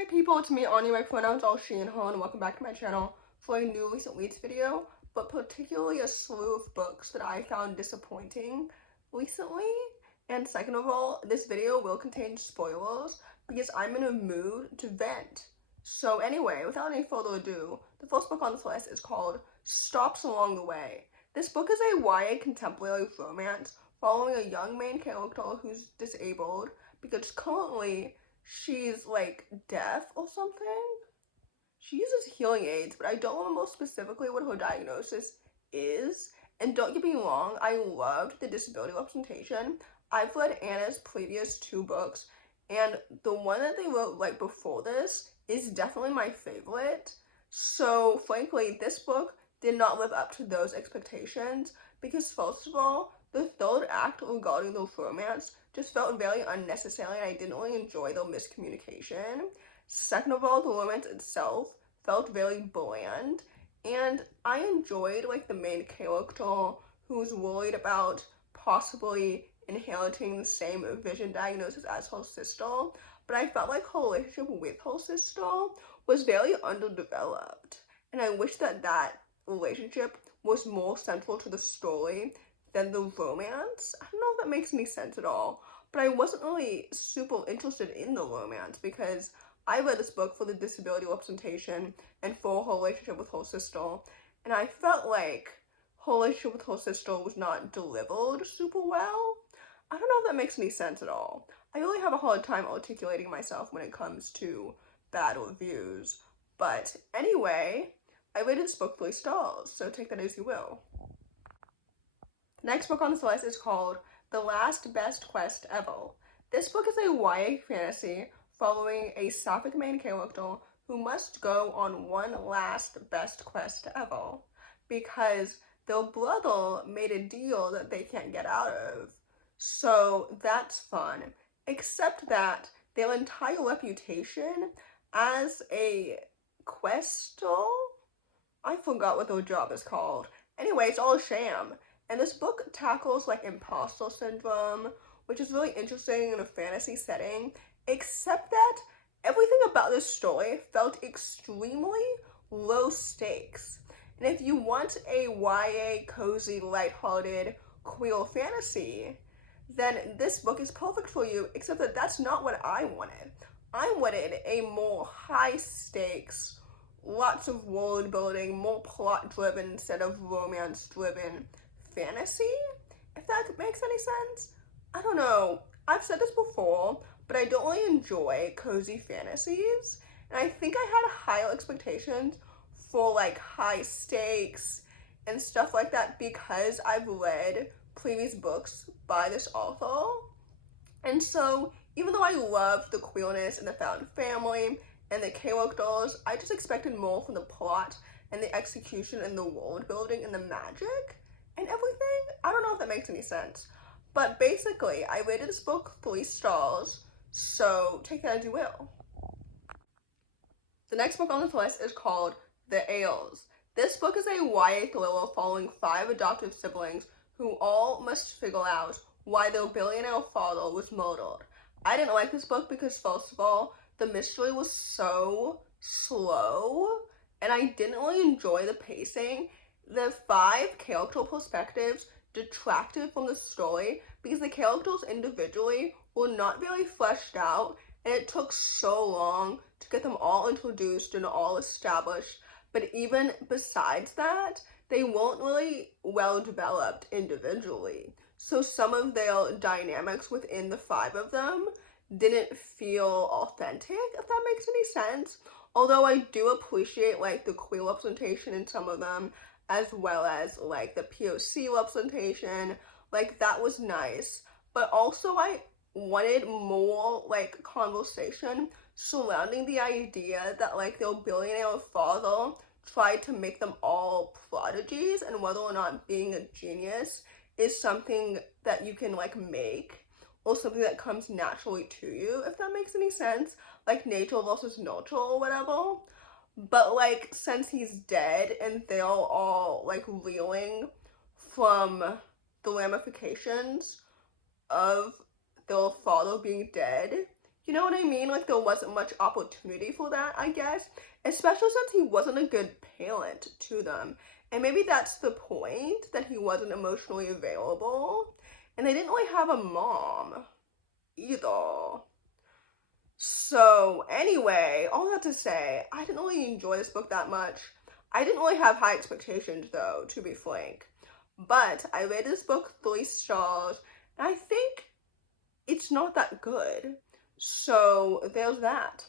Hi people, it's me, Anja, my pronouns all she and her, and welcome back to my channel for a new recent reads video, but particularly a slew of books that I found disappointing recently. And second of all, this video will contain spoilers because I'm in a mood to vent. So anyway, without any further ado, the first book on this list is called Stops Along the Way. This book is a YA contemporary romance following a young main character who's disabled because currently she's like deaf or something. She uses hearing aids, but I don't remember specifically what her diagnosis is. And don't get me wrong, I loved the disability representation. I've read Anna's previous two books, and the one that they wrote right before this is definitely my favorite. So frankly, this book did not live up to those expectations because first of all, the third act regarding the romance just felt very unnecessary and I didn't really enjoy the miscommunication. Second of all, the romance itself felt very bland, and I enjoyed like the main character who's worried about possibly inheriting the same vision diagnosis as her sister, but I felt like her relationship with her sister was very underdeveloped, and I wish that that relationship was more central to the story than the romance. I don't know if that makes any sense at all, but I wasn't really super interested in the romance because I read this book for the disability representation and for her relationship with her sister, and I felt like her relationship with her sister was not delivered super well. I don't know if that makes any sense at all. I really have a hard time articulating myself when it comes to bad reviews, but anyway, I rated this book 3 stars, so take that as you will. The next book on this list is called The Last Best Quest Ever. This book is a YA fantasy following a sapphic main character who must go on one last best quest ever because their brother made a deal that they can't get out of. So that's fun, except that their entire reputation as a quester, I forgot what their job is called. Anyway, it's all a sham. And this book tackles like imposter syndrome, which is really interesting in a fantasy setting, except that everything about this story felt extremely low stakes. And if you want a YA cozy, lighthearted, queer fantasy, then this book is perfect for you, except that that's not what I wanted. I wanted a more high stakes, lots of world building, more plot driven instead of romance driven fantasy, if that makes any sense. I don't know, I've said this before, but I don't really enjoy cozy fantasies, and I think I had higher expectations for like high stakes and stuff like that because I've read previous books by this author. And so even though I love the queerness and the found family and the characters, I just expected more from the plot and the execution and the world building and the magic and everything. I don't know if that makes any sense, but basically I rated this book 3 stars, so take that as you will. The next book on this list is called The Heirs. This book is a YA thriller following 5 adoptive siblings who all must figure out why their billionaire father was murdered. I didn't like this book because first of all, the mystery was so slow and I didn't really enjoy the pacing. The 5 character perspectives detracted from the story because the characters individually were not very fleshed out, and it took so long to get them all introduced and all established. But even besides that, they weren't really well developed individually. So some of their dynamics within the 5 of them didn't feel authentic, if that makes any sense. Although I do appreciate like the queer representation in some of them, as well as like the POC representation, like that was nice. But also I wanted more like conversation surrounding the idea that like their billionaire father tried to make them all prodigies, and whether or not being a genius is something that you can like make or something that comes naturally to you, if that makes any sense, like nature versus nurture or whatever. But like since he's dead and they're all like reeling from the ramifications of their father being dead, You know what I mean? Like, there wasn't much opportunity for that, I guess, especially since he wasn't a good parent to them. And maybe that's the point, that he wasn't emotionally available. And they didn't really have a mom either. So anyway, all that to say, I didn't really enjoy this book that much. I didn't really have high expectations though, to be frank. But I read this book 3 stars, and I think it's not that good. So there's that.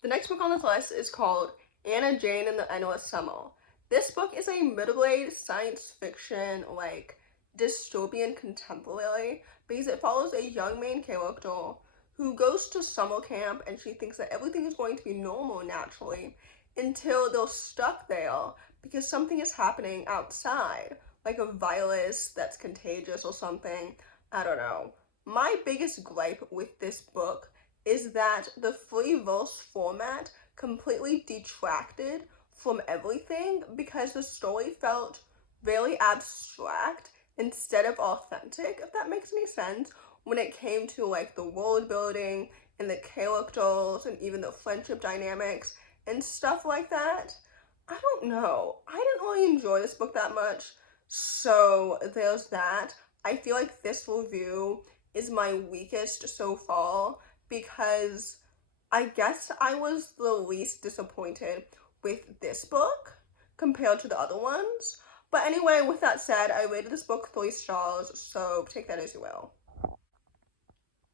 The next book on this list is called Anna Jane and the Endless Summer. This book is a middle-aged science fiction, like, dystopian contemporary, because it follows a young main character who goes to summer camp and she thinks that everything is going to be normal naturally until they're stuck there because something is happening outside, like a virus that's contagious or something. I don't know. My biggest gripe with this book is that the free verse format completely detracted from everything because the story felt very abstract instead of authentic, if that makes any sense, when it came to like the world building and the characters and even the friendship dynamics and stuff like that. I don't know. I didn't really enjoy this book that much, so there's that. I feel like this review is my weakest so far because I guess I was the least disappointed with this book compared to the other ones. But anyway, with that said, I rated this book 3 stars, so take that as you will.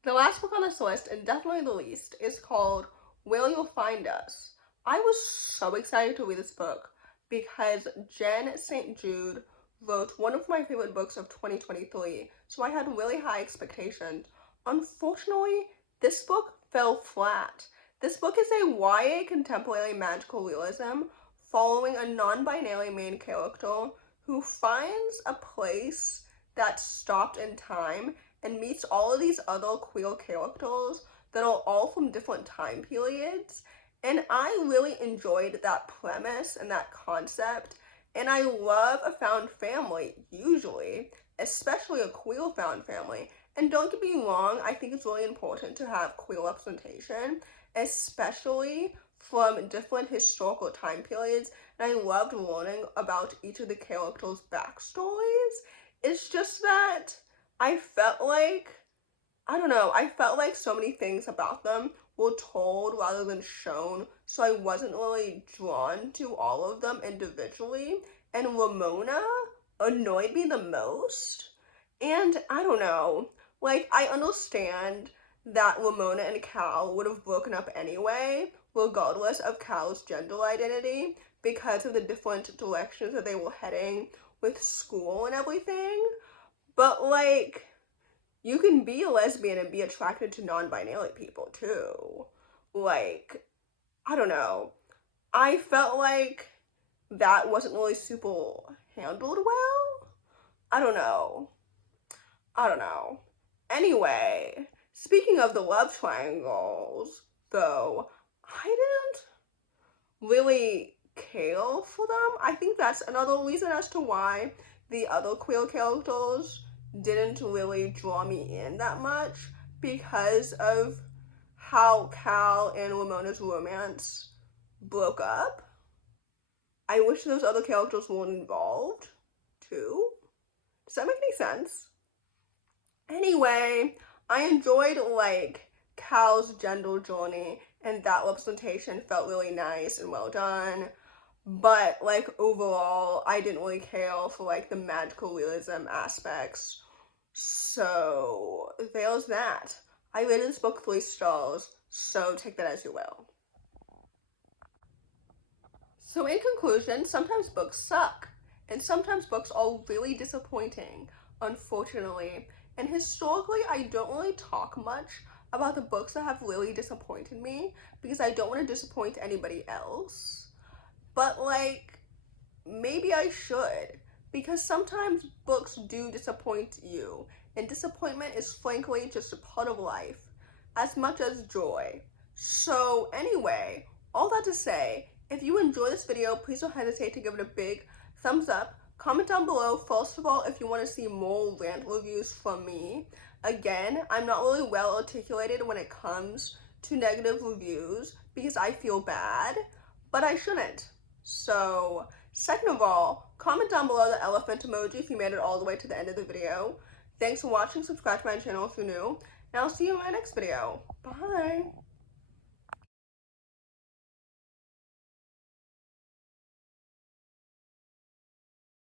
The last book on this list, and definitely the least, is called Will You Find Us? I was so excited to read this book because Jen St. Jude wrote one of my favorite books of 2023, so I had really high expectations. Unfortunately, this book fell flat. This book is a YA contemporary magical realism following a non-binary main character who finds a place that's stopped in time and meets all of these other queer characters that are all from different time periods. And I really enjoyed that premise and that concept. And I love a found family, usually, especially a queer found family. And don't get me wrong, I think it's really important to have queer representation, especially from different historical time periods. And I loved learning about each of the characters' backstories. It's just that I felt like, I don't know, I felt like so many things about them were told rather than shown, so I wasn't really drawn to all of them individually. And Ramona annoyed me the most. And I don't know, like, I understand that Ramona and Cal would have broken up anyway, regardless of Cal's gender identity, because of the different directions that they were heading with school and everything. But, like, you can be a lesbian and be attracted to non-binary people, too. Like, I don't know. I felt like that wasn't really super handled well. I don't know. Anyway, speaking of the love triangles, though, I didn't really care for them. I think that's another reason as to why the other queer characters didn't really draw me in that much, because of how Cal and Ramona's romance broke up. I wish those other characters weren't involved, too. Does that make any sense? Anyway, I enjoyed, like, Cal's gender journey, and that representation felt really nice and well done. But, like, overall, I didn't really care for, like, the magical realism aspects. So, there's that. I rated this book 3 stars, so take that as you will. So, in conclusion, sometimes books suck. And sometimes books are really disappointing, unfortunately. And historically, I don't really talk much about the books that have really disappointed me, because I don't want to disappoint anybody else. But, like, maybe I should, because sometimes books do disappoint you, and disappointment is frankly just a part of life, as much as joy. So anyway, all that to say, if you enjoy this video, please don't hesitate to give it a big thumbs up. Comment down below, first of all, if you want to see more rant reviews from me. Again, I'm not really well articulated when it comes to negative reviews because I feel bad, but I shouldn't. So, second of all, comment down below the elephant emoji if you made it all the way to the end of the video. Thanks for watching, subscribe to my channel if you're new, and I'll see you in my next video. Bye!